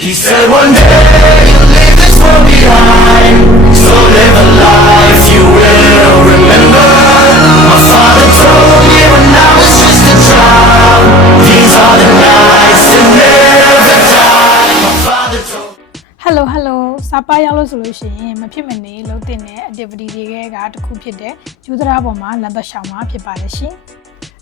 He said one day you'll leave this world behind, so live a life you will remember. My father told me when I was just a child, these are the nights that never die. My father told Hello စာပါရောက်လို့ဆိုလို့ရှိရင်မဖြစ်မနေလုပ်တဲ့ activity တွေကတစ်ခုဖြစ်တဲ့ကျိုးတရားပေါ်မှာလမ်းသက်ရှောင်မှာဖြစ်ပါတယ်ရှင်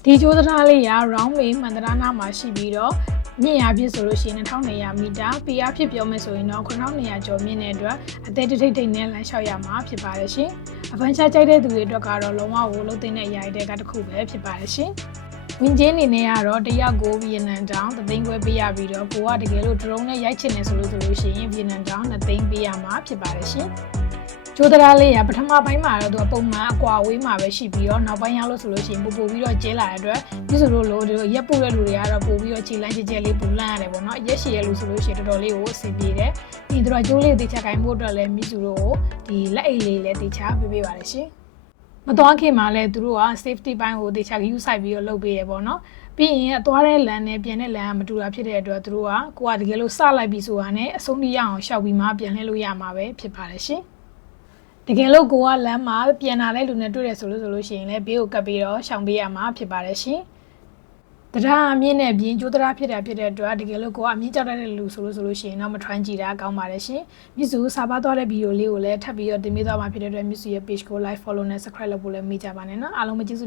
ဒီကျိုးတရားလေးက round way မှန်တရားနာမှာရှိပြီးတော့မြင့်ရပြည့်ဆိုလို့ရှိရင်2200မီတာပြအားဖြစ်ပြောမယ်ဆိုရင်တော့9200ကျော်မြင့်တဲ့အတွက်အသေးတိတ်နဲ့လမ်းလျှောက်ရမှာဖြစ်ပါတယ်ရှင်အပန်းချကြိုက်တဲ့သူတွေအတွက်ကတော့လုံးဝကိုလုံးသိတဲ့အရာတွေကတစ်ခုပဲဖြစ်ပါတယ်ရှင်ဝင်ချင်းအနေနဲ့ကတော့တယောက်ကိုဗီယက်နမ်တောင်3သိန်းခွဲပေးရပြီးတော့ကိုကတကယ်လို့ drone နဲ့ရိုက်ချင်နေဆိုလို့ရှိရင်ဗီယက်နမ်တောင်2သိန်းပေးရမှာဖြစ်ပါတယ်ရှင်ကျိုးတရားလေးကပထမပိုင်းမှာတော့သူပုံမှန်အကွာဝေးမှာပဲရှိပြီးတော့နောက်ပိုင်းရောက်လို့ဆိုလို့ရှိရင်ပို့ပြီးတော့ကျဲလာတဲ့အတွက်ဒီဆိုလို့ရက်ပို့တဲ့လူတွေကတော့ပို့ပြီးတော့ခြေလမ်းကြဲလေးပူလန့်ရတယ်ပေါ့နော်ရက်ရှည်ရလို့ဆိုလို့ရှိရင်တော်တော်လေးကိုအဆင်ပြေတယ်ဒီတို့ကျိုးလေးတေချာကိုင်းဖို့အတွက်လည်းမိစုတို့ကိုဒီလက်အိတ်လေးလည်းတေချာပေးပေးပါတယ်ရှင်မတော်ခင်မှာလဲသူတို့က safety ဘိုင်းကိုတေချာ use ဆိုင်ပြီးတော့လုပ်ပေးရပေါ့နော်ပြီးရင်အသွားတဲ့လမ်းနဲ့ပြန်တဲ့လမ်းကမတူတာဖြစ်တဲ့အတွက်သူတို့ကကိုကတကယ်လို့စလိုက်ပြီးဆိုတာနဲ့အဆုံးထိရအောင်ရှောက်ပြီးမှပြန်လှည့်လို့ရမှာပဲဖြစ်ပါတယ်ရှင်တကယ်လို့ကိုကလမ်းမှာပြန်လာတဲ့လူနဲ့တွေ့ရဆိုလို့ရှိရင်လည်းဘေးကိုကပ်ပြီးတော့ရှောင်ပေးရမှာဖြစ်ပါတယ်ရှင်တရားအမြင့်နဲ့ပြင်းကျိုးတရားဖြစ်တဲ့အတွက်တကယ်လို့ကိုကအမြင့်ကြောက်တဲ့လူဆိုလို့ရှိရင်တော့မထွန်းကြည့်တာကောင်းပါတယ်ရှင်မြစ်စုစာပါသွားတဲ့ဗီဒီယိုလေးကိုလည်းထပ်ပြီးတော့တင်ပေးသွားမှာဖြစ်တဲ့အတွက်မြစ်စုရဲ့ page ကို like follow နဲ့ subscribe လုပ်ဖို့လည်းမေ့ကြပါနဲ့နော်အားလုံးပဲကျေးဇူး